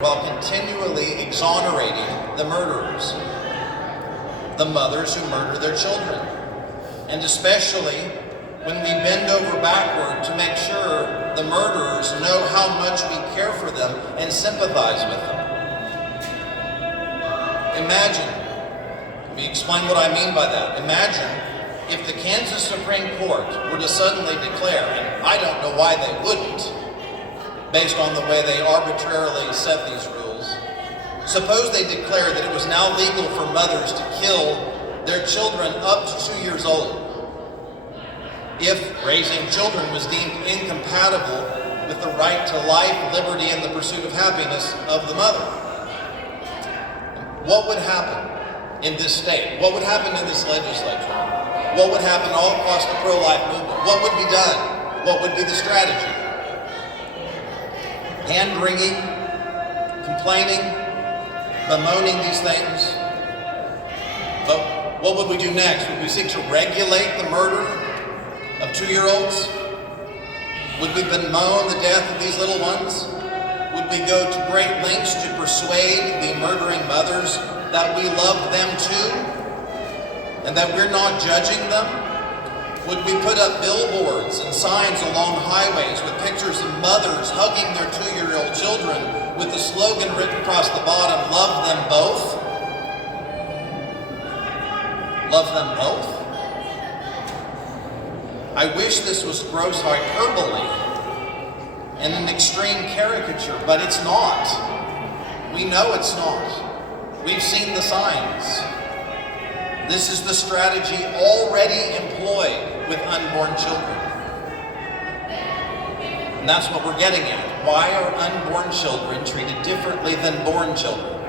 while continually exonerating the murderers, the mothers who murder their children, and especially when we bend over backward to make sure the murderers know how much we care for them and sympathize with them. Imagine, let me explain what I mean by that. Imagine if the Kansas Supreme Court were to suddenly declare, and I don't know why they wouldn't, based on the way they arbitrarily set these rules. Suppose they declared that it was now legal for mothers to kill their children up to 2 years old if raising children was deemed incompatible with the right to life, liberty, and the pursuit of happiness of the mother. What would happen in this state? What would happen in this legislature? What would happen all across the pro-life movement? What would be done? What would be the strategy? Hand-wringing, complaining, bemoaning these things. But what would we do next? Would we seek to regulate the murder of 2-year-olds? Would we bemoan the death of these little ones? Would we go to great lengths to persuade the murdering mothers that we love them too, and that we're not judging them? Would we put up billboards and signs along highways with pictures of mothers hugging their 2-year-old children with the slogan written across the bottom, "Love them both"? Love them both? I wish this was gross hyperbole and an extreme caricature, but it's not. We know it's not. We've seen the signs. This is the strategy already employed with unborn children. And that's what we're getting at. Why are unborn children treated differently than born children?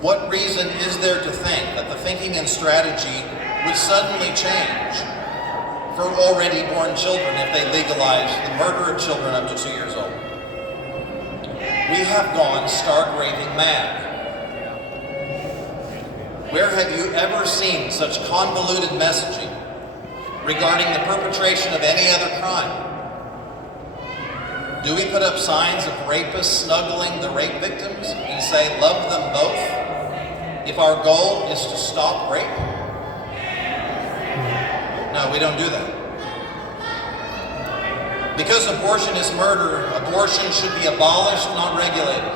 What reason is there to think that the thinking and strategy would suddenly change for already born children if they legalize the murder of children up to 2 years old? We have gone stark raving mad. Where have you ever seen such convoluted messaging regarding the perpetration of any other crime? Do we put up signs of rapists snuggling the rape victims and say, "Love them both," if our goal is to stop rape? No, we don't do that. Because abortion is murder, abortion should be abolished, not regulated.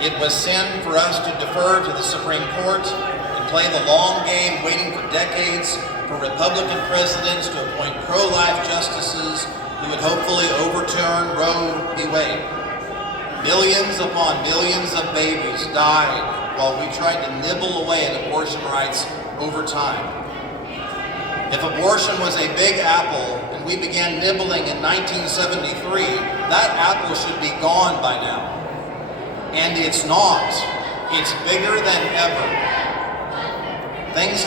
It was sin for us to defer to the Supreme Court and play the long game, waiting for decades for Republican presidents to appoint pro-life justices who would hopefully overturn Roe v. Wade. Millions upon millions of babies died while we tried to nibble away at abortion rights over time. If abortion was a big apple and we began nibbling in 1973, that apple should be gone by now. And it's not. It's bigger than ever. Things